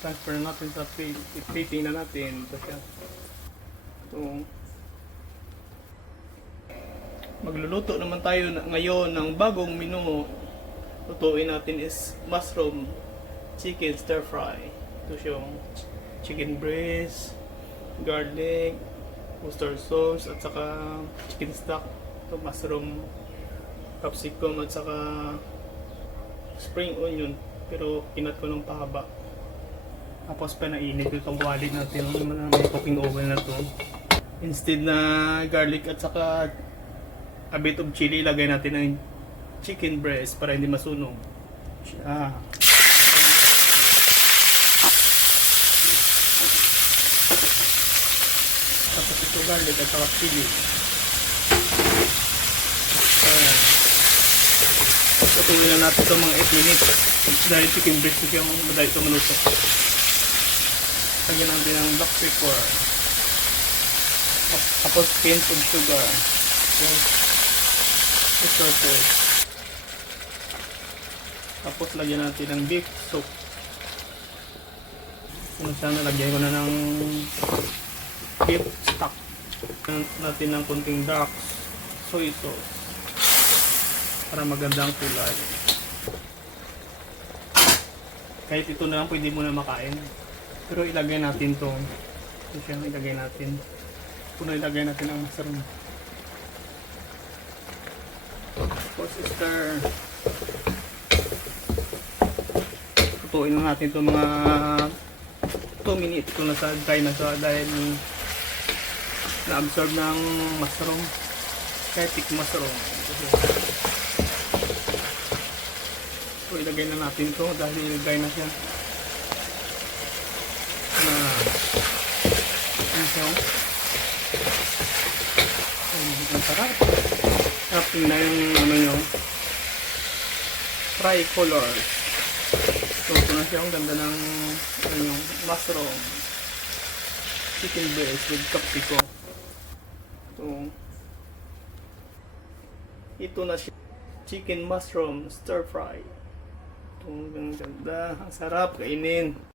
transfer na natin sa plate. I-plating na natin. Ito siya. Ito. Magluluto naman tayo ngayon ng bagong menu. Lutuin natin is mushroom chicken stir fry. Ito siya yung chicken breast, garlic, oyster sauce, at saka chicken stock. Ito mushroom, capsicum, at saka spring onion. Pero kinat ko ng pahaba. Tapos pa nainit itong wallet natin. May cooking oven na to. Instead na garlic at saka a bit of chili, ilagay natin ang chicken breast para hindi masunog. Tapos ito garlic at saka chili. Patuloy na natin ito mga 8 minutes dahil chicken breast ito yung madali ito malusok. Lagyan natin ang black pepper. Tapos pinch of sugar. Tapos lagyan natin ng beef soup. Kung saan nalagyan ko na ng beef stock. Lagyan natin ng konting dark soy sauce para magandang kulay. Kahit ito na lang pwede mo na makain. Pero ilagay natin to. Ito siya ilagay natin. Puno ilagay natin ang mushroom. Tapos stir. Tutuin na natin ito mga 2 minutes kung nasa dry na siya dahil na-absorb ng mushroom. Kahit thick mushroom. So ilagay na natin ito dahil dry na siya. Ang sarap. Sarap na yung ano nyo, tricolor. So ito na siya, ang ganda ng ano, mushroom chicken breast with capsicum. So ito na siya, chicken mushroom stir fry. Ito ang ganda, ang sarap kainin.